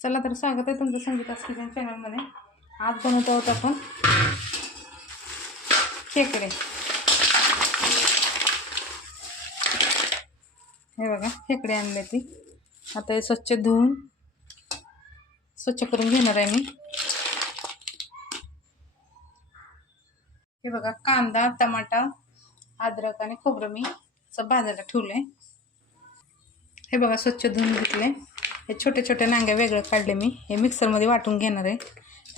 चला तर स्वागत आहे तुमचं संगीतास किचन चॅनलमध्ये. आज बनवत आहोत आपण खेकडे. हे बघा खेकडे आणले ती. आता हे स्वच्छ धुवून स्वच्छ करून घेणार आहे मी. हे बघा कांदा टमाटा अद्रक आणि खोबरं मी असं भाजायला ठेवलंय. हे बघा स्वच्छ धुवून आहे हे छोट्या छोट्या नांग्या वेगळं काढले मी. हे मिक्सरमध्ये वाटून घेणार आहे.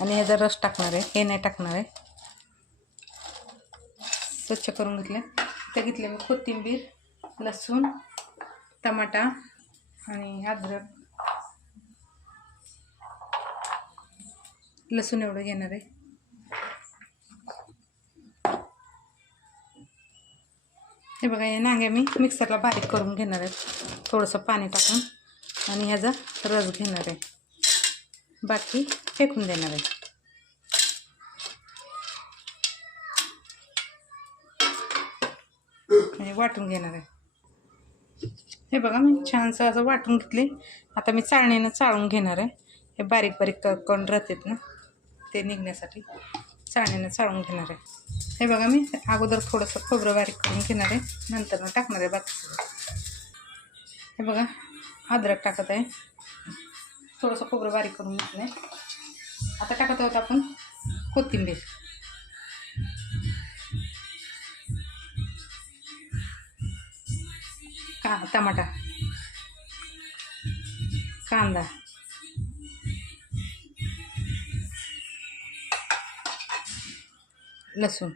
आणि ह्याचा रस टाकणार आहे. हे नाही टाकणार आहे. स्वच्छ करून घेतले. ते घेतले मी कोथिंबीर लसूण टमाटा आणि अद्रक. लसूण एवढं घेणार आहे. हे बघा हे नांग्या मी मिक्सरला बारीक करून घेणार आहे. थोडंसं पाणी टाकून. आणि ह्याचा रस घेणार आहे. बाकी फेकून देणार आहे. आणि वाटून घेणार आहे. हे बघा मी छानसं असं वाटून घेतली आता मी चाळणीनं चाळून घेणार आहे. हे बारीक बारीक क कण राहतात ना ते निघण्यासाठी चाळणीनं चाळून घेणार आहे. हे बघा मी अगोदर थोडंसं खोबरं बारीक करून घेणार आहे. नंतर मग टाकणार आहे बाकी हे बघा अद्रक टाकत आहे. थोडंसं खोबरं बारीक करून घेतलं आहे आता टाकत आहोत आपण कोथिंबीर. का टमाटा. कांदा. लसूण.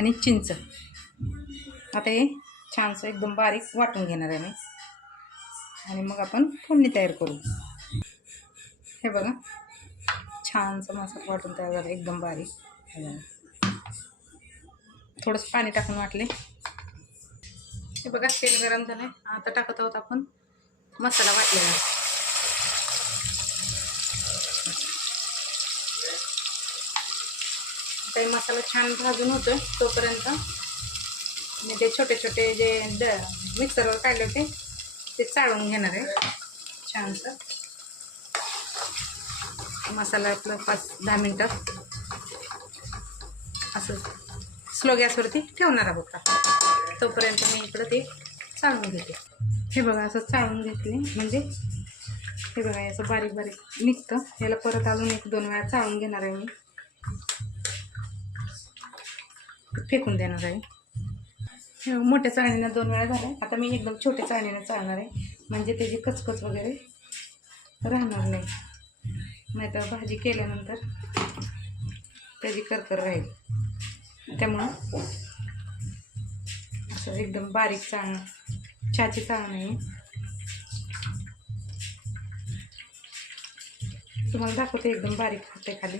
आणि चिंच. आता हे छानसं एकदम बारीक वाटून घेणार आहे मी. आणि मग आपण फोडणी तयार करू. हे बघा. छानसं मसाला वाटून तयार झाला एकदम बारीक. थोडंसं पाणी टाकून वाटले. हे बघा तेल गरम झालं आता टाकत आहोत आपण मसाला वाटलेला. काही मसाला छान भाजून होतोय तोपर्यंत. मी ते छोटे छोटे जे ड मिक्सरवर काढले होते ते चाळून घेणार आहे. छानसं. मसाला आपलं पाच दहा मिनटं. असं स्लो गॅसवरती ठेवणार आहोत का? तोपर्यंत मी इकडं ते चाळून घेते. हे बघा असं चाळून घेतले. म्हणजे हे बघा असं बारीक बारीक निघतं. याला परत अजून एक दोन वेळा चाळून घेणार आहे मी. फेकून देणार आहे. मोठ्या चाळणीनं दोन वेळा झाल्या. आता मी एकदम छोट्या चाळणीनं चाळणार आहे. म्हणजे त्याची कचकच वगैरे राहणार नाही. नाहीतर भाजी केल्यानंतर त्याची करकर राहील. त्यामुळं असं एकदम बारीक चाळणं चहाची चाळण आहे. तुम्हाला दाखवते एकदम बारीक होते खाली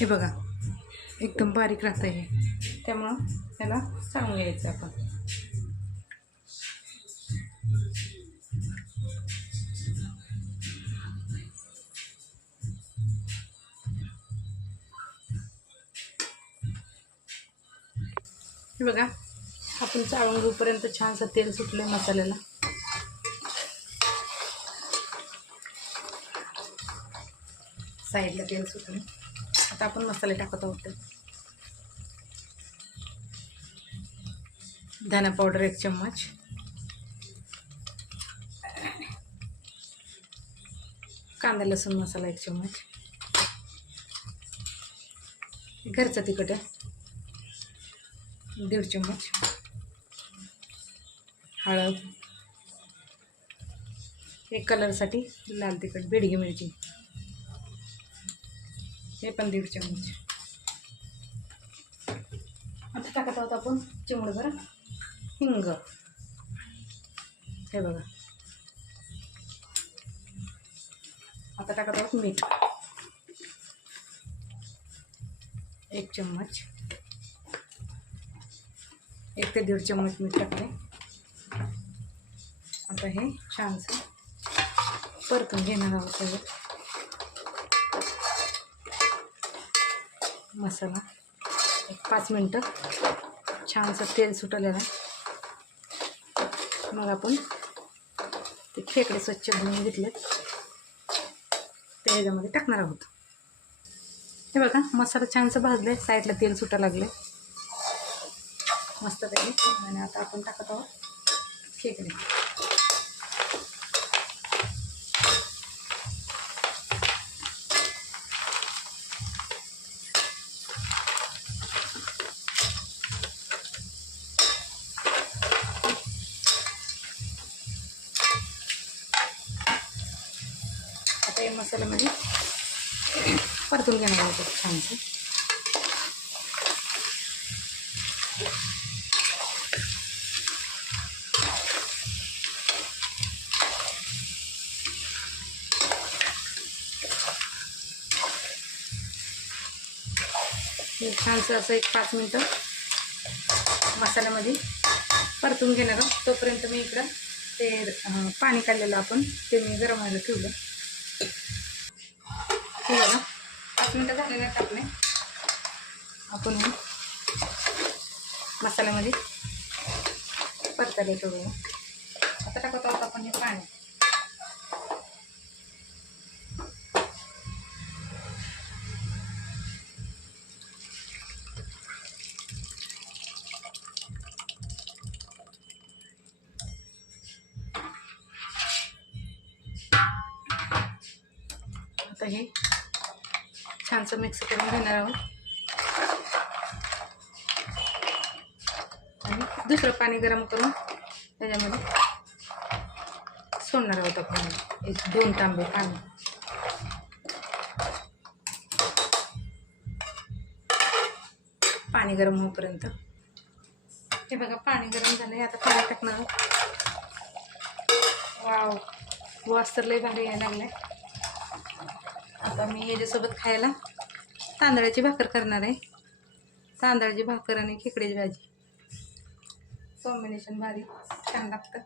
हे बघा एकदम बारीक राहतं हे. त्यामुळं त्याला सांगून घ्यायचं आपण. हे बघा आपण चाळून घेऊपर्यंत छानसं तेल सुटलं मसाल्याला. साईडला तेल सुटले आता आपण मसाले टाकत आहोत धना पावडर एक चम्मच. कांदा लसूण मसाला एक चम्मच. घरचं तिखट दीड चम्मच. हळद. एक कलरसाठी लाल तिखट बेडगी मिरची. हे पण दीड चमच म्हणजे. आता टाकत आहोत आपण चिमडभर हिंग. हे बघा. आता टाकत आहोत मीठ. एक चम्मच. एक ते दीड चम्मच मीठ टाकले आता हे छानसं परतून घेणार आहोत मसाला. एक पाच मिनटं. छानसं तेल सुटलेलं आहे. मग आपण ते खेकडे स्वच्छ धुवून घेतलेत. ते ह्याच्यामध्ये टाकणार आहोत. हे बघा मसाला छानसं भाजले साईडला तेल सुटा लागले मस्त पैकी. आणि आता आपण टाकत आहोत खेकडे. मसाल्यामध्ये परतून घेणार आहोत छानसं. छानसं असं एक पाच मिनटं मसाल्यामध्ये परतून घेणार आहोत. तोपर्यंत मी इकडं ते पाणी काढलेलं आपण ते मी गरम व्हायला ठेवलं. झालं. पाच मिनटं झालेलं आहेत टाकणे आपण मसाल्यामध्ये परतायला करू आता टाकत आहोत आपण हे पाणी. आता हे छानसं मिक्स करून घेणार आहोत. आणि दुसरं पाणी गरम करून त्याच्यामध्ये सोडणार आहोत आपण. एक दोन तांबे पाणी. पाणी गरम होईपर्यंत. हे बघा पाणी गरम झालं. आता पाणी टाकणार वाव. वास तर लय भारी यायला लागलाय. आता मी याच्यासोबत खायला तांदळाची भाकर करणार आहे. तांदळाची भाकर आणि खेकड्याची भाजी. कॉम्बिनेशन भारी छान लागतं.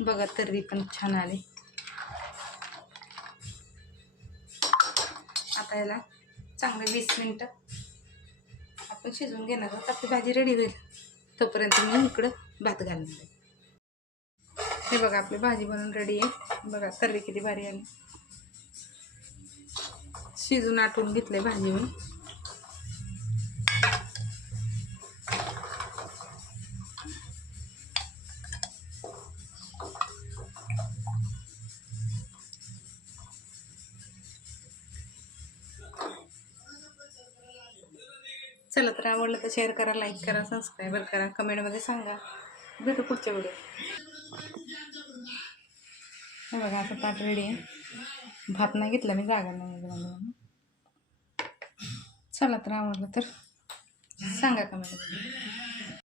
बघा तर्री पण छान आली. आता याला चांगलं वीस मिनटं आपण शिजवून घेणार आहोत. आपली भाजी रेडी होईल. तोपर्यंत मी इकडं भात घालणार आहे. हे बघा आपली भाजी बनवून रेडी आहे. बघा तर्री किती भारी आली. शिजून आटून घेतले भाजी मी. चला तर आवडलं तर शेअर करा लाईक करा सबस्क्राईबर करा कमेंटमध्ये सांगा. भेटू पुढच्या व्हिडिओ हे बघा असं ताट रेडी आहे. भात नाही घेतला मी जागा नाही म्हणून. चला तर आवडलं तर. सांगा का मला